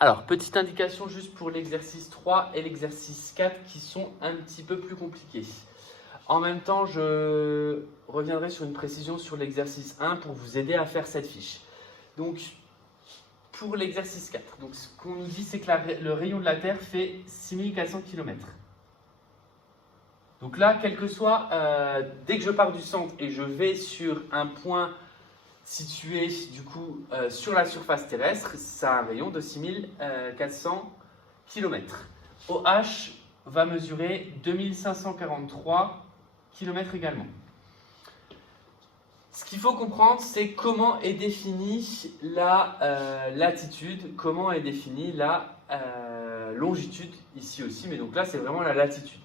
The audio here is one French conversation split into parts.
Alors, petite indication juste pour l'exercice 3 et l'exercice 4 qui sont un petit peu plus compliqués. En même temps, je reviendrai sur une précision sur l'exercice 1 pour vous aider à faire cette fiche. Donc, pour l'exercice 4, donc ce qu'on nous dit, c'est que le rayon de la Terre fait 6400 km. Donc là, quel que soit, dès que je pars du centre et je vais sur un point situé du coup sur la surface terrestre, ça a un rayon de 6400 km. OH va mesurer 2543 km également. Ce qu'il faut comprendre, c'est comment est définie la latitude, comment est définie la longitude ici aussi, mais donc là c'est vraiment la latitude.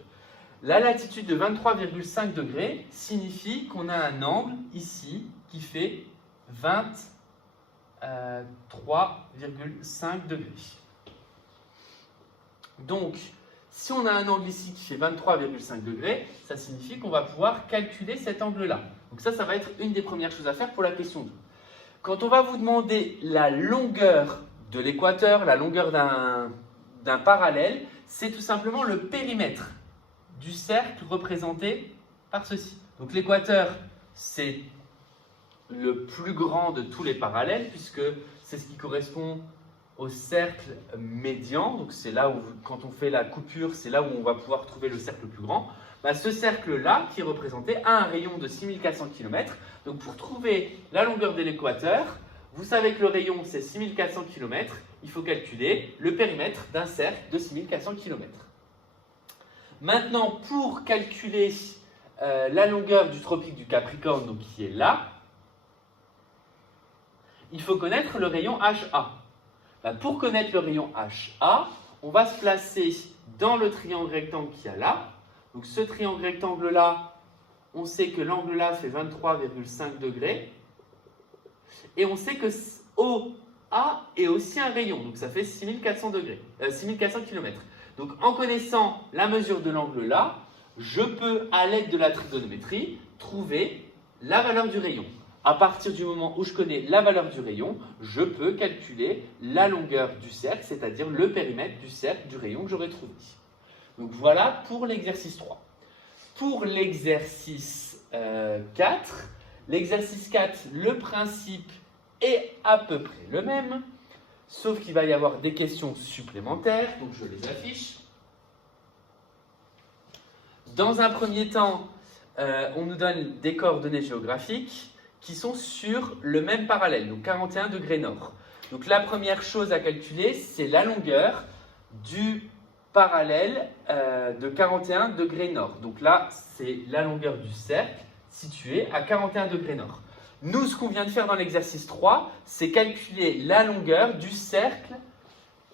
La latitude de 23,5 degrés signifie qu'on a un angle ici qui fait 23,5 degrés. Donc, si on a un angle ici qui fait 23,5 degrés, ça signifie qu'on va pouvoir calculer cet angle-là. Donc ça va être une des premières choses à faire pour la question 2. Quand on va vous demander la longueur de l'équateur, la longueur d'un parallèle, c'est tout simplement le périmètre du cercle représenté par ceci. Donc l'équateur, c'est le plus grand de tous les parallèles, puisque c'est ce qui correspond au cercle médian. Donc c'est là où, quand on fait la coupure, c'est là où on va pouvoir trouver le cercle le plus grand. Ce cercle-là, qui est représenté, a un rayon de 6400 km. Donc pour trouver la longueur de l'équateur, vous savez que le rayon, c'est 6400 km. Il faut calculer le périmètre d'un cercle de 6400 km. Maintenant, pour calculer la longueur du tropique du Capricorne, donc qui est là, il faut connaître le rayon HA. Pour connaître le rayon HA, on va se placer dans le triangle rectangle qu'il y a là. Donc ce triangle rectangle-là, on sait que l'angle là fait 23,5 degrés. Et on sait que OA est aussi un rayon, donc ça fait 6400 km. Donc en connaissant la mesure de l'angle là, je peux, à l'aide de la trigonométrie, trouver la valeur du rayon. À partir du moment où je connais la valeur du rayon, je peux calculer la longueur du cercle, c'est-à-dire le périmètre du cercle du rayon que j'aurais trouvé. Donc voilà pour l'exercice 3. Pour l'exercice 4, le principe est à peu près le même, sauf qu'il va y avoir des questions supplémentaires, donc je les affiche. Dans un premier temps, on nous donne des coordonnées géographiques qui sont sur le même parallèle, donc 41 degrés nord. Donc la première chose à calculer, c'est la longueur du parallèle de 41 degrés nord. Donc là, c'est la longueur du cercle situé à 41 degrés nord. Nous, ce qu'on vient de faire dans l'exercice 3, c'est calculer la longueur du cercle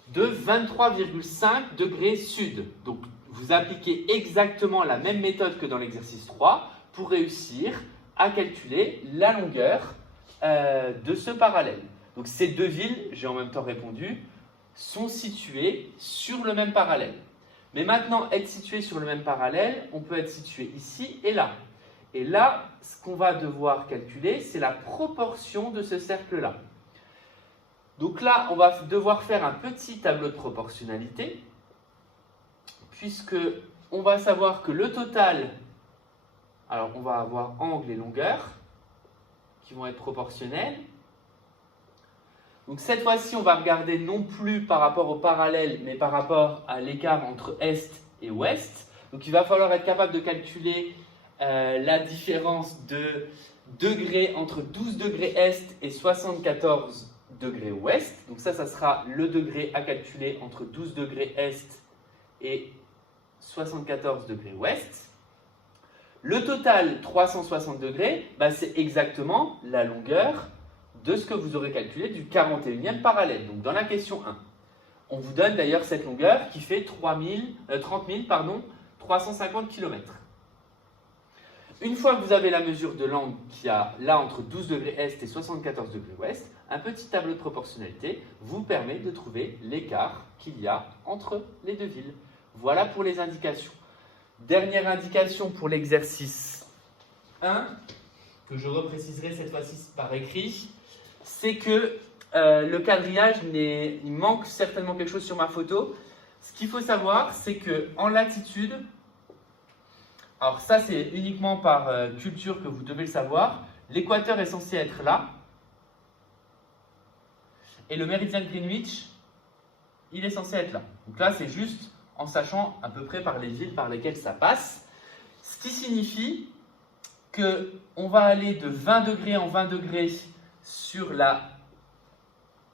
de 23,5 degrés sud. Donc, vous appliquez exactement la même méthode que dans l'exercice 3 pour réussir à calculer la longueur de ce parallèle. Donc, ces deux villes, j'ai en même temps répondu, sont situées sur le même parallèle. Mais maintenant, être situé sur le même parallèle, on peut être situé ici et là. Et là, ce qu'on va devoir calculer, c'est la proportion de ce cercle-là. Donc là, on va devoir faire un petit tableau de proportionnalité, puisque on va savoir que le total, alors on va avoir angle et longueur, qui vont être proportionnels. Donc cette fois-ci, on va regarder non plus par rapport au parallèle, mais par rapport à l'écart entre est et ouest. Donc il va falloir être capable de calculer la différence de degrés entre 12 degrés est et 74 degrés ouest. Donc ça sera le degré à calculer entre 12 degrés est et 74 degrés ouest. Le total 360 degrés, c'est exactement la longueur de ce que vous aurez calculé du 41e parallèle, donc dans la question 1. On vous donne d'ailleurs cette longueur qui fait 30 350 km. Une fois que vous avez la mesure de l'angle qu'il y a là entre 12 degrés est et 74 degrés ouest, un petit tableau de proportionnalité vous permet de trouver l'écart qu'il y a entre les deux villes. Voilà pour les indications. Dernière indication pour l'exercice 1, que je repréciserai cette fois-ci par écrit, c'est que le quadrillage, il manque certainement quelque chose sur ma photo. Ce qu'il faut savoir, c'est qu'en latitude, alors ça c'est uniquement par culture que vous devez le savoir, l'équateur est censé être là, et le méridien de Greenwich, il est censé être là. Donc là, c'est juste en sachant à peu près par les villes par lesquelles ça passe, ce qui signifie qu'on va aller de 20 degrés en 20 degrés sur la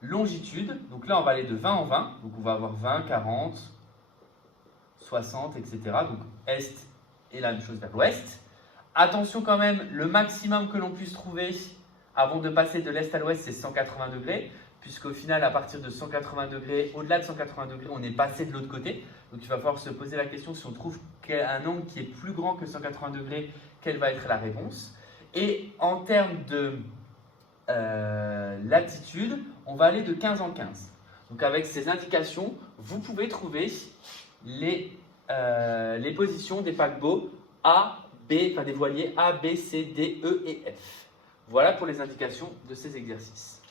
longitude. Donc là, on va aller de 20 en 20. Donc on va avoir 20, 40, 60, etc. Donc est et la même chose vers l'ouest. Attention quand même, le maximum que l'on puisse trouver avant de passer de l'est à l'ouest, c'est 180 degrés. Puisqu'au final, à partir de 180 degrés, au-delà de 180 degrés, on est passé de l'autre côté. Donc il va falloir se poser la question, si on trouve un angle qui est plus grand que 180 degrés, quelle va être la réponse? Et en termes de latitude, on va aller de 15 en 15. Donc avec ces indications, vous pouvez trouver les positions des paquebots A, B, enfin des voiliers A, B, C, D, E et F. Voilà pour les indications de ces exercices.